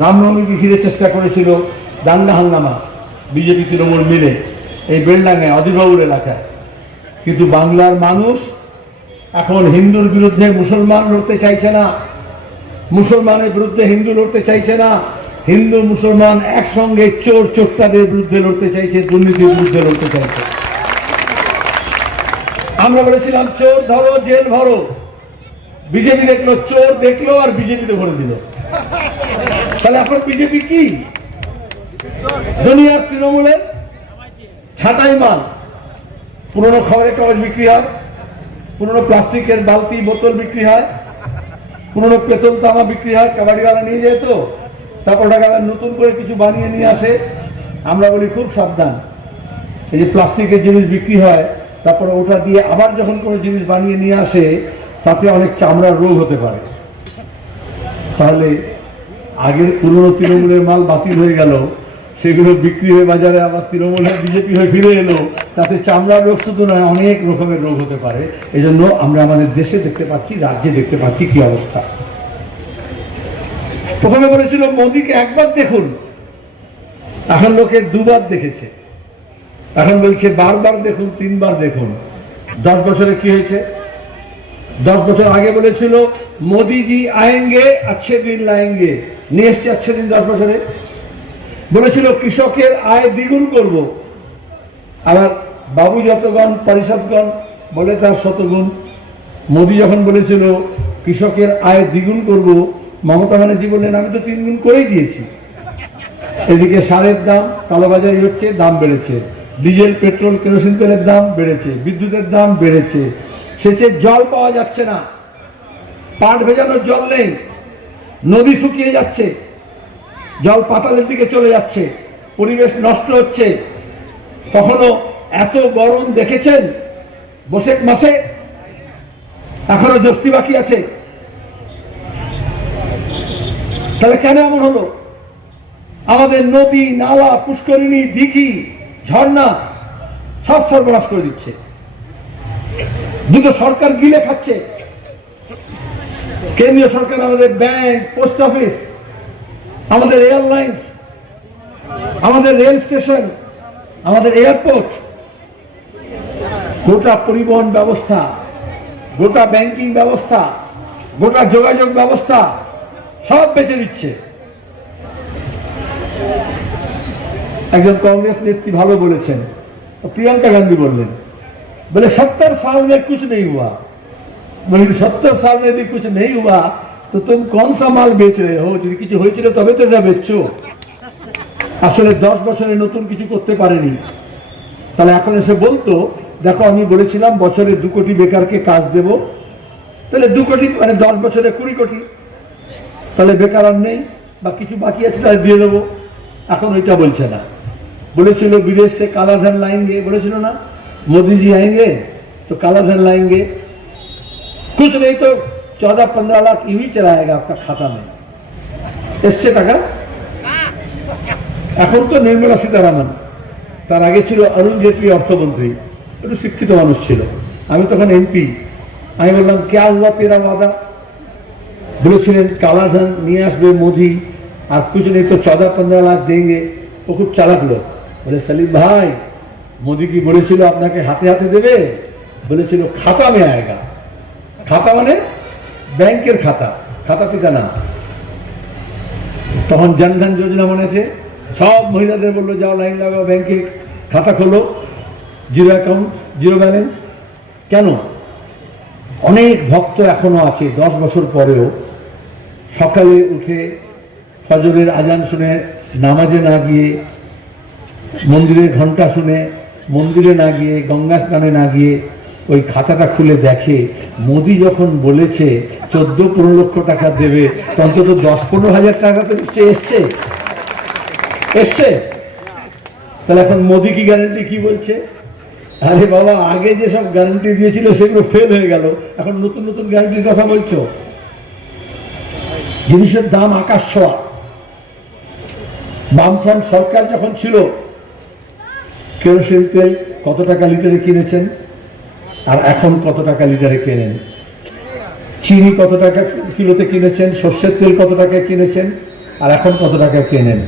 রামনবমীকে ঘিরে চেষ্টা করেছিল দাঙ্গা হাঙ্গামা, বিজেপি, তৃণমূল মিলে এই বেলডাঙ্গায়, অধীরবাবুর এলাকায়। কিন্তু বাংলার মানুষ এখন হিন্দুর বিরুদ্ধে মুসলমান লড়তে চাইছে না। মুসলমানের বিরুদ্ধে হিন্দু লড়তে চাইছে না। হিন্দু, মুসলমান একসঙ্গে চোর, চোরটাদের বিরুদ্ধে লড়তে চাইছে, দুর্নীতির বিরুদ্ধে লড়তে চাইছে। আমরা বলেছিলাম, চোর ধরো, জেল ভরো। বিজেপি দেখল, চোর দেখল আর বিজেপিতে ভরে দিল। তাহলে এখন বিজেপি কি? দুনিয়ার তৃণমূলের ছাটাই মাল। পুরনো খবরের কাগজ বিক্রি হয়, পুরনো প্লাস্টিকের বালতি, বোতল বিক্রি হয়, পুরনো পেতল তামা বিক্রি হয়, কাবাডিওয়ালা নিয়ে যায় তো, তারপর টাকা নতুন করে কিছু বানিয়ে নিয়ে আসে। আমরা বলি খুব সাবধান। এই যে প্লাস্টিকের জিনিস বিক্রি হয়, তারপর ওটা দিয়ে আবার যখন কোনো জিনিস বানিয়ে নিয়ে আসে, তাতে অনেক চামড়ার রোগ হতে পারে। তাহলে আগের পুরনো তৃণমূলের মাল বাতিল হয়ে গেল, সেগুলো বিক্রি হয়ে বাজারে আবার তৃণমূল বিজেপি হয়ে ফিরে এলো। তাতে চামড়ার রোগ শুধু নয়, অনেক রকমের রোগ হতে পারে। এই জন্য আমরা আমাদের দেশে দেখতে পাচ্ছি, রাজ্যে দেখতে পাচ্ছি কি অবস্থা। প্রথমে বলেছিল, মোদীকে একবার দেখুন। এখন লোকে দুবার দেখেছে। এখন বলছে, বারবার দেখুন, তিনবার দেখুন। দশ বছরে কি হয়েছে? দশ বছর আগে বলেছিল, মোদিজি আয়েঙ্গে আচ্ছে দিন লাইঙ্গে নিয়ে এসছে আচ্ছে দিন দশ বছরে। বলেছিল, কৃষকের আয় দ্বিগুণ করব। আবার বাবু যতগণ, পরিষদগণ বলে তার শতগুণ। মোদি যখন বলেছিল, কৃষকের আয় দ্বিগুণ করব, মমতা ব্যানার্জি বললেন, আমি তো তিন গুণ করেই দিয়েছি। এদিকে সারের দাম কালোবাজারি হচ্ছে, দাম বেড়েছে। ডিজেল, পেট্রোল, কেরোসিন তেলের দাম বেড়েছে, বিদ্যুতের দাম বেড়েছে। সেচের জল পাওয়া যাচ্ছে না। পাট ভেজানোর জল নেই। নদী শুকিয়ে যাচ্ছে। জল পাতালের দিকে চলে যাচ্ছে। পরিবেশ নষ্ট হচ্ছে। কখনো এত গরম দেখেছেন? বসেক মাসে? এখনও জস্তি বাকি আছে। তাহলে কেন এমন হলো? আমাদের নদী নালা, পুষ্করিণী, দিঘি, ঝর্ণা সব সর্বনাশ করে দিচ্ছে। দুটো সরকার গিলে খাচ্ছে। কেন্দ্রীয় সরকার, আমাদের ব্যাংক পোস্ট অফিস আমাদের এয়ারলাইন্স আমাদের রেল স্টেশন আমাদের এয়ারপোর্ট গোটা পরিবহন ব্যবস্থা, গোটা ব্যাংকিং ব্যবস্থা, গোটা যোগাযোগ ব্যবস্থা সব বেঁচে দিচ্ছে। একজন কংগ্রেস নেত্রী ভালো বলেছেন। প্রিয়াঙ্কা গান্ধী বললেন बोले सत्तर साल में कुछ नहीं हुआ बोले सत्तर साल में यदि कुछ नहीं हुआ तो तुम कौन सा माल बेच रहे हो যদি কিছু হয়েছিল তবে তো যা বেচছো আসলে দশ বছরে নতুন কিছু করতে পারেনি তাহলে এখন এসে বলতো দেখো আমি বলেছিলাম বছরে দু কোটি বেকারকে কাজ দেব তাহলে দু কোটি মানে দশ বছরে কুড়ি কোটি তাহলে বেকার আর নেই বা কিছু বাকি আছে তাহলে দিয়ে দেবো এখন ওইটা বলছে না বলেছিল বিদেশ से काला धन लाएंगे বলেছিল না मोदी जी आएंगे तो काला धन लाएंगे कुछ नहीं तो चौदह पंद्रह लाख यूं ही चलाएगा आपका खाता में এসছে টাকা এখন তো নির্মলা সীতারামন তার আগে ছিল অরুণ জেটলি অর্থমন্ত্রী একটু শিক্ষিত মানুষ ছিল আমি তখন এমপি আমি বললাম ক্যা হুয়া তেরা ওয়াদা বলেছিলেন কালা ধান নিয়ে আসবে মোদি আর कुछ नहीं तो चौदह पंद्रह लाख देंगे ও খুব চালাক লোক বলে সালিম ভাই মোদি কি বলেছিল আপনাকে হাতে হাতে দেবে? বলেছিল, খাতা মে আয়েগা। খাতা মানে ব্যাংকের খাতা। খাতা পিতা না তখন জনধন যোজনা মনে আছে সব মহিলাদের বলল, যাও লাইন লাগাও ব্যাংকে, খাতা খোলো, জিরো অ্যাকাউন্ট, জিরো ব্যালেন্স। কেন? অনেক ভক্ত এখনও আছে, দশ বছর পরেও সকালে উঠে ফজরের আজান শুনে, নামাজে না গিয়ে মন্দিরের ঘণ্টা শুনে মন্দিরে না গিয়ে গঙ্গা স্নানে না গিয়ে ওই খাতাটা খুলে দেখে, মোদি যখন বলেছে, চোদ্দ, পনেরো লক্ষ টাকা দেবে, অন্তত দশ, পনেরো হাজার টাকা তো নিশ্চয়ই এসছে। এসছে? তাহলে এখন মোদি কি গ্যারান্টি কি বলছে? আরে বাবা, আগে যেসব গ্যারান্টি দিয়েছিল, সেগুলো ফেল হয়ে গেল। এখন নতুন নতুন গ্যারান্টির কথা বলছো? জিনিসের দাম আকাশ ছোঁয়া। বামফ্রন্ট সরকার যখন ছিল কেরোসিন তেল কত টাকা লিটারে কিনেছেন? আর এখন কত টাকা লিটারে কেনেন? চিনি কত টাকা কিলোতে কিনেছেন? সর্ষের তেল কত টাকা কিনেছেন? আর এখন কত টাকা কেনেন?